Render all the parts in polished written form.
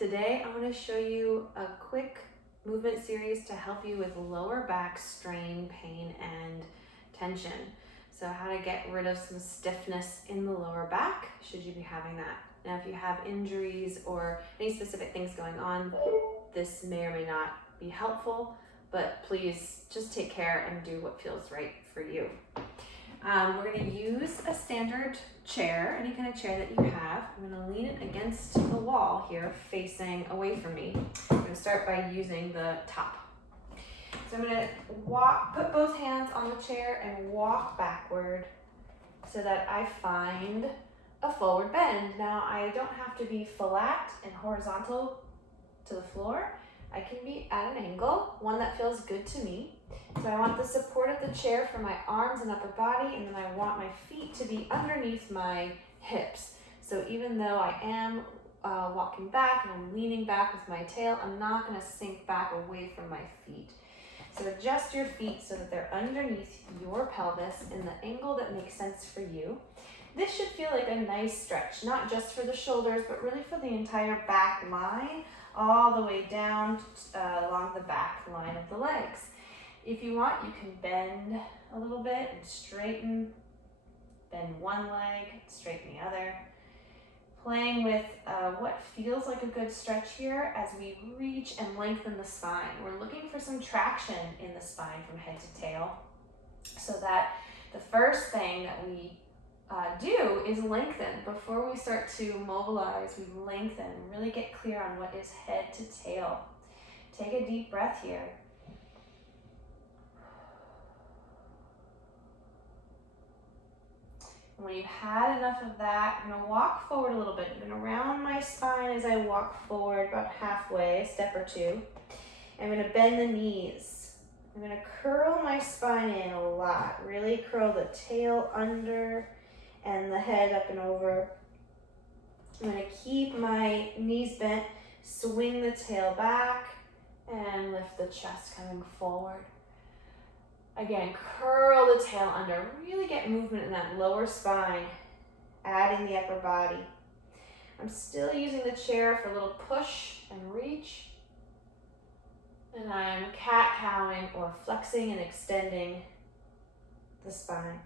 Today I'm going to show you a quick movement series to help you with lower back strain, pain, and tension. So how to get rid of some stiffness in the lower back, should you be having that. Now if you have injuries or any specific things going on, this may or may not be helpful, but please just take care and do what feels right for you. We're going to use a standard chair, any kind of chair that you have. I'm going to lean it against the wall here, facing away from me. I'm going to start by using the top. So I'm going to put both hands on the chair and walk backward so that I find a forward bend. Now I don't have to be flat and horizontal to the floor. I can be at an angle, one that feels good to me. So I want the support of the chair for my arms and upper body, and then I want my feet to be underneath my hips. So even though I am walking back and I'm leaning back with my tail, I'm not going to sink back away from my feet. So adjust your feet so that they're underneath your pelvis in the angle that makes sense for you. This should feel like a nice stretch, not just for the shoulders, but really for the entire back line, all the way down along the back line of the legs. If you want, you can bend a little bit and straighten, bend one leg, straighten the other. Playing with what feels like a good stretch here as we reach and lengthen the spine. We're looking for some traction in the spine from head to tail, so that the first thing that we do is lengthen. Before we start to mobilize, we lengthen, really get clear on what is head to tail. Take a deep breath here. When you've had enough of that, I'm going to walk forward a little bit. I'm going to round my spine as I walk forward about halfway, a step or two. I'm going to bend the knees. I'm going to curl my spine in a lot. Really curl the tail under and the head up and over. I'm going to keep my knees bent, swing the tail back, and lift the chest coming forward. Again, curl the tail under, really get movement in that lower spine, adding the upper body. I'm still using the chair for a little push and reach. And I'm cat-cowing or flexing and extending the spine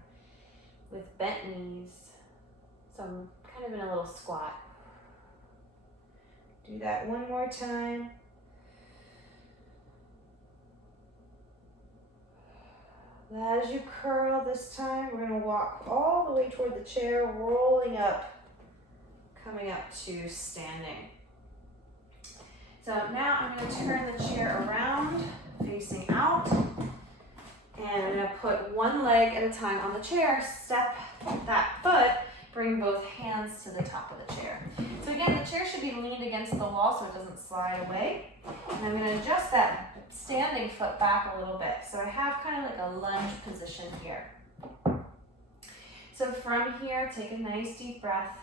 with bent knees. So I'm kind of in a little squat. Do that one more time. As you curl this time, we're going to walk all the way toward the chair, rolling up, coming up to standing. So now I'm going to turn the chair around, facing out, and I'm going to put one leg at a time on the chair, step that foot, bring both hands to the top of the chair. So again, the chair should be leaned against the wall so it doesn't slide away. And I'm going to adjust that standing foot back a little bit. So I have kind of like a lunge position here. So from here, take a nice deep breath.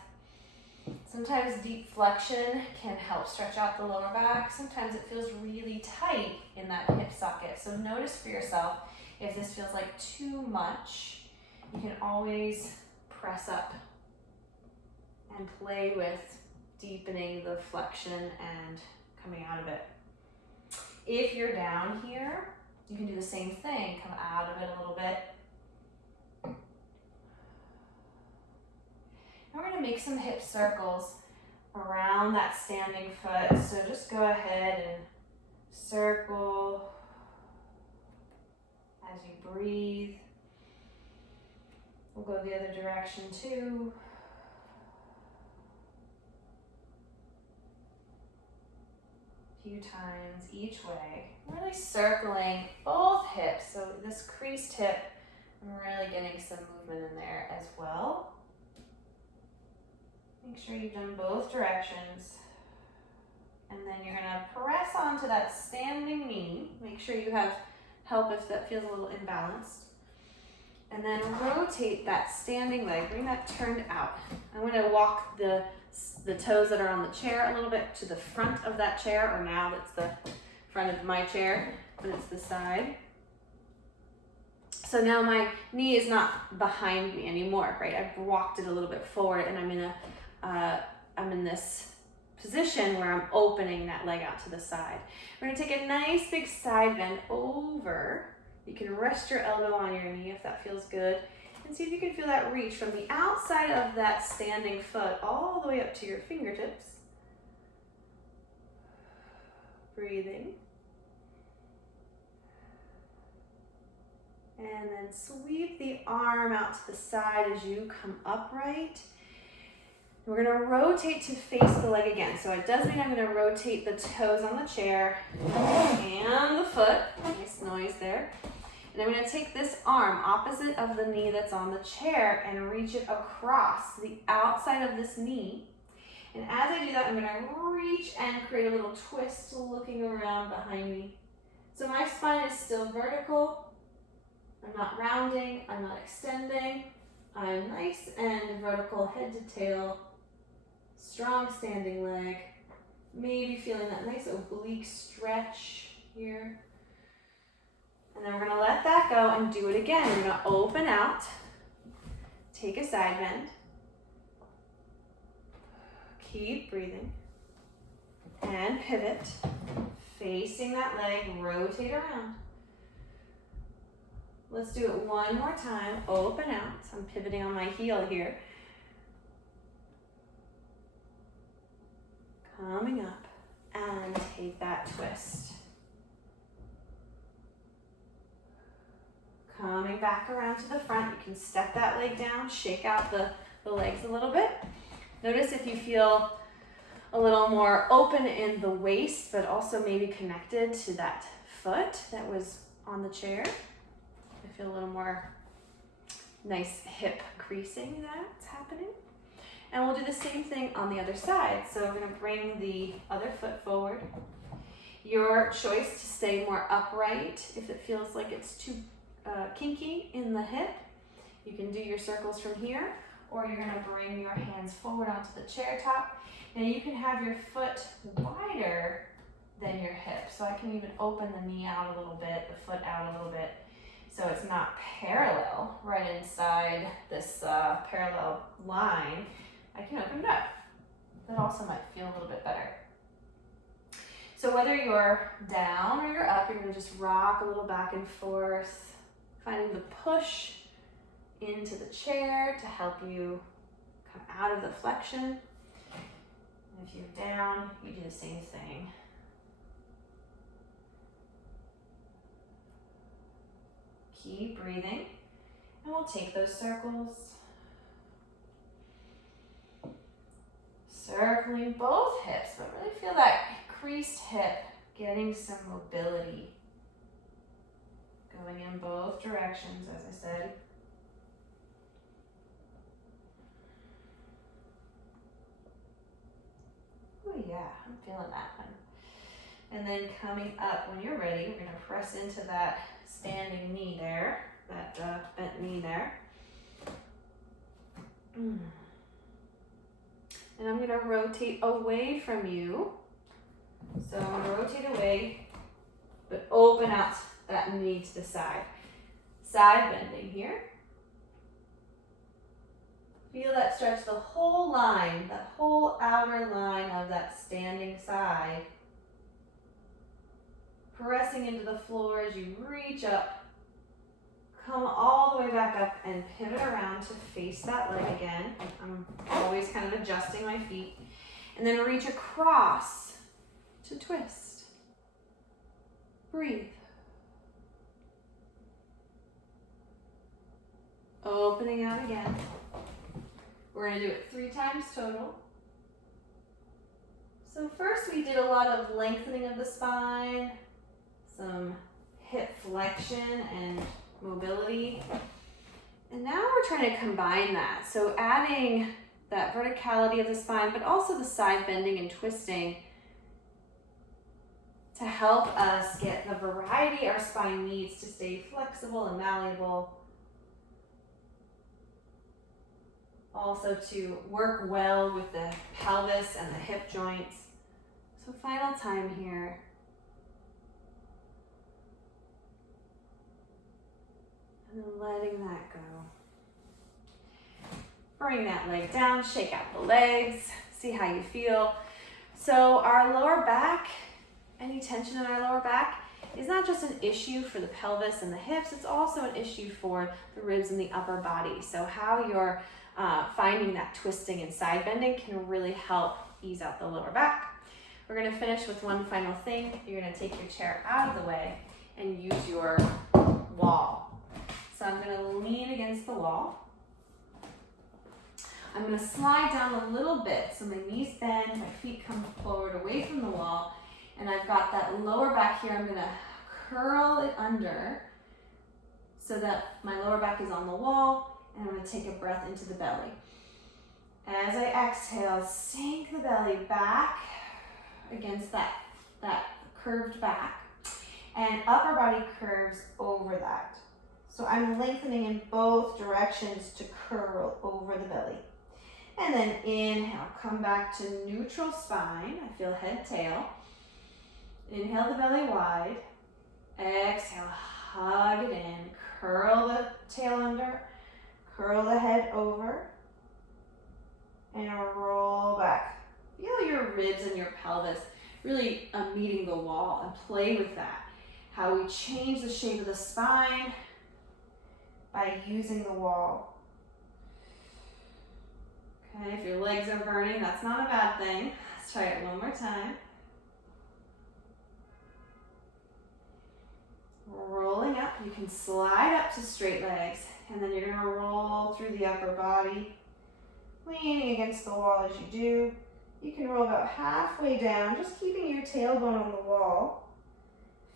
Sometimes deep flexion can help stretch out the lower back. Sometimes it feels really tight in that hip socket. So notice for yourself if this feels like too much. You can always press up and play with deepening the flexion and coming out of it. If you're down here, you can do the same thing. Come out of it a little bit. Now we're going to make some hip circles around that standing foot. So just go ahead and circle as you breathe. We'll go the other direction too. Few times each way, really circling both hips. So this creased hip, I'm really getting some movement in there as well. Make sure you've done both directions. And then you're gonna press onto that standing knee. Make sure you have help if that feels a little imbalanced. And then rotate that standing leg, bring that turned out. I'm gonna walk the toes that are on the chair a little bit to the front of that chair, or now that's the front of my chair, but it's the side. So now my knee is not behind me anymore, right? I've walked it a little bit forward and I'm in this position where I'm opening that leg out to the side. We're gonna take a nice big side bend over. You can rest your elbow on your knee if that feels good. And see if you can feel that reach from the outside of that standing foot all the way up to your fingertips. Breathing. And then sweep the arm out to the side as you come upright. We're gonna rotate to face the leg again. So it does mean I'm gonna rotate the toes on the chair and the foot. Nice noise there. And I'm gonna take this arm opposite of the knee that's on the chair and reach it across the outside of this knee. And as I do that, I'm gonna reach and create a little twist looking around behind me. So my spine is still vertical. I'm not rounding, I'm not extending. I'm nice and vertical head to tail. Strong standing leg. Maybe feeling that nice oblique stretch here. And then we're gonna let that go and do it again. We're gonna open out, take a side bend, keep breathing, and pivot, facing that leg, rotate around. Let's do it one more time, open out. So I'm pivoting on my heel here. Coming up, and take that twist. Coming back around to the front, you can step that leg down, shake out the legs a little bit. Notice if you feel a little more open in the waist, but also maybe connected to that foot that was on the chair. I feel a little more nice hip creasing that's happening. And we'll do the same thing on the other side. So we're gonna bring the other foot forward. Your choice to stay more upright if it feels like it's too kinky in the hip. You can do your circles from here, or you're gonna bring your hands forward onto the chair top. Now you can have your foot wider than your hip. So I can even open the knee out a little bit, the foot out a little bit, so it's not parallel right inside this parallel line. I can open it up. That also might feel a little bit better. So whether you're down or you're up, you're gonna just rock a little back and forth, finding the push into the chair to help you come out of the flexion. And if you're down, you do the same thing. Keep breathing, and we'll take those circles. Circling both hips, but really feel that creased hip, getting some mobility. Going in both directions, as I said. Oh yeah, I'm feeling that one. And then coming up, when you're ready, we're gonna press into that standing knee there, that bent knee there. And I'm gonna rotate away from you. So I'm gonna rotate away, but open out that knee to the side. Side bending here. Feel that stretch the whole line, that whole outer line of that standing side. Pressing into the floor as you reach up. Come all the way back up and pivot around to face that leg again. I'm always kind of adjusting my feet. And then reach across to twist. Breathe. Opening out again. We're gonna do it 3 times total. So first we did a lot of lengthening of the spine, some hip flexion and mobility. And now we're trying to combine that. So adding that verticality of the spine, but also the side bending and twisting to help us get the variety our spine needs to stay flexible and malleable. Also to work well with the pelvis and the hip joints. So final time here. And then letting that go. Bring that leg down, shake out the legs, see how you feel. So our lower back, any tension in our lower back is not just an issue for the pelvis and the hips, it's also an issue for the ribs and the upper body. So how you're finding that twisting and side bending can really help ease out the lower back. We're gonna finish with one final thing. You're gonna take your chair out of the way and use your wall. So I'm gonna lean against the wall. I'm gonna slide down a little bit so my knees bend, my feet come forward away from the wall, and I've got that lower back here. I'm gonna curl it under so that my lower back is on the wall, and I'm gonna take a breath into the belly. As I exhale, sink the belly back against that curved back, and upper body curves over that. So I'm lengthening in both directions to curl over the belly. And then inhale, come back to neutral spine. I feel head, tail. Inhale the belly wide. Exhale, hug it in. Curl the tail under. Curl the head over. And roll back. Feel your ribs and your pelvis really meeting the wall, and play with that. How we change the shape of the spine by using the wall. Okay, if your legs are burning, that's not a bad thing. Let's try it one more time. Rolling up, you can slide up to straight legs, and then you're gonna roll through the upper body, leaning against the wall as you do. You can roll about halfway down, just keeping your tailbone on the wall,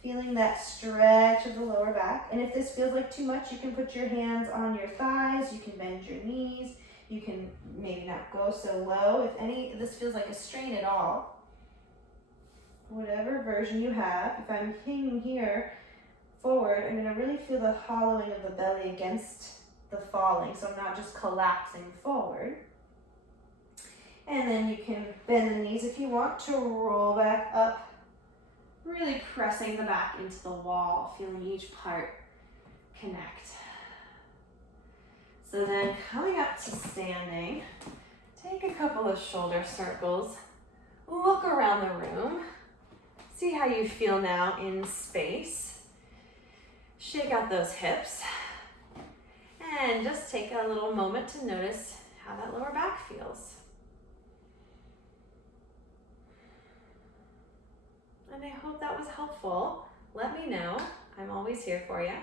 feeling that stretch of the lower back. And if this feels like too much, you can put your hands on your thighs, you can bend your knees, you can maybe not go so low. If this feels like a strain at all, whatever version you have. If I'm hanging here forward, I'm gonna really feel the hollowing of the belly against the falling, so I'm not just collapsing forward. And then you can bend the knees if you want to roll back up, really pressing the back into the wall, feeling each part connect. So then coming up to standing, take a couple of shoulder circles, look around the room, see how you feel now in space. Shake out those hips, and just take a little moment to notice how that lower back feels. And I hope that was helpful. Let me know. I'm always here for you.